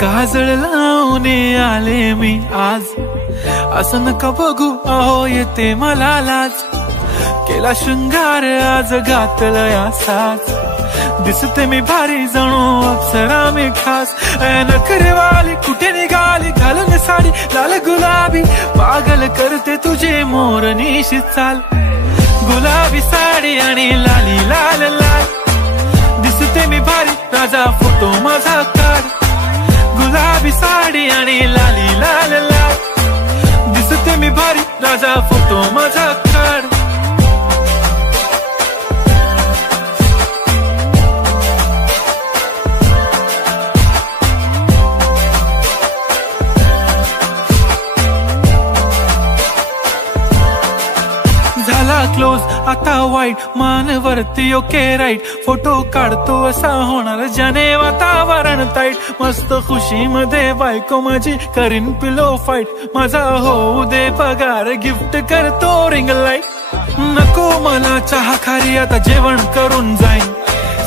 काजळ लावून आले मी आज, असं नका बघू अहो येते मला लाज. केला शृंगार आज घातलया साज, दिसते मी भारी जणू अप्सरा मी खास. नखरेवाली कुठे निघाली घालून साडी लाल गुलाबी, पागल करते तुझे मोरनीशी चाल. गुलाबी साडी आणि लाली लाल लाल, दिसते मी भारी राजा फोटो माझा काढ. गुलाबी साडी आणि लाली लाल लाल, दिसते मी भारी राजा फोटो माझा काढ. झाला क्लोज आता वाईट, मानवरती ओके राईट. फोटो काढतो असा होणार ज्याने वातावरण ताईट. मस्त खुशी मध्ये बायको माझी करीन पिलो फाईट. माझा होऊ दे पगार गिफ्ट करतो रिंग लाईट. नको मला चहा खारी आता जेवण करून जाईन.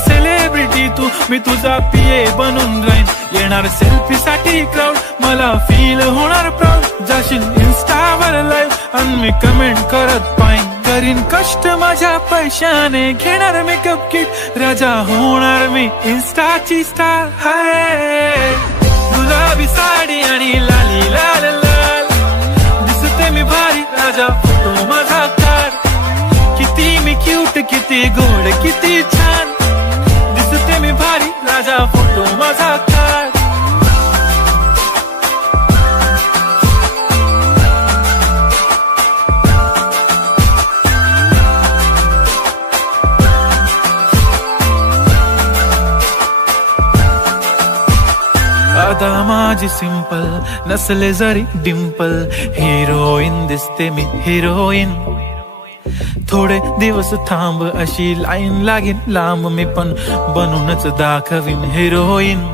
सेलिब्रिटी तू मी तुझा पिये बनून राहीन. येणार सेल्फी साठी क्राऊड मला फील होणार प्राऊड. जाशील इन्स्टावर लाईव्ह आणि मी कमेंट करत पाईन. करीन कष्ट माझ्या पैशाने घेणार मेकअप किट. राजा होणार मी इन्स्टाची स्टार. हाय गुलाबी साडी आणि लाली लाल लाल, दिसते मी भारी राजा फोटो माझा काढ. किती मी क्यूट किती गोड किती छान, दिसते मी भारी राजा फोटो माझा काढ. अदा माझी सिंपल नसले जरी डिंपल, हिरोईन दिसते मी हिरोईन. थोडे दिवस थांब अशी लाईन लागेल लांब, मी पण बनूनच दाखवीन हिरोईन.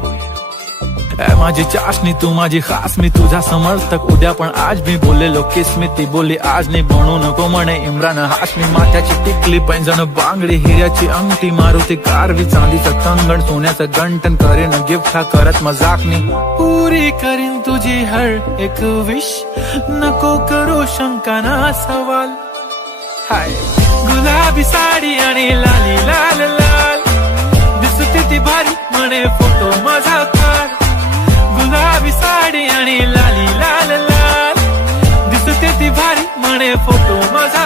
माझी चाशनी तू माझी खास, मी तुझा समर्थक उद्या पण आज. मी बोललेलो किस मी ती बोलली आज नाही. बनू नको म्हणे इम्रान हाशमी. माथ्याची टिकली पैंजण बांगडी, हिऱ्याची अंगठी, मारुती कारवी, चांदीचं कंगण, सोन्याचं गंटन. करीन गिफ्ट हा करत मजाकनी. पुरी करीन तुझी हर एक विश, नको करू शंका ना सवाल. हाय गुलाबी साडी आणि लाली लाल लाल, दिसते ती भारी म्हणे फोटो माझा काढ. गुलाबी साडी आणि लाली लाल लाल, दिसते ती भारी म्हणे फोटो माझा.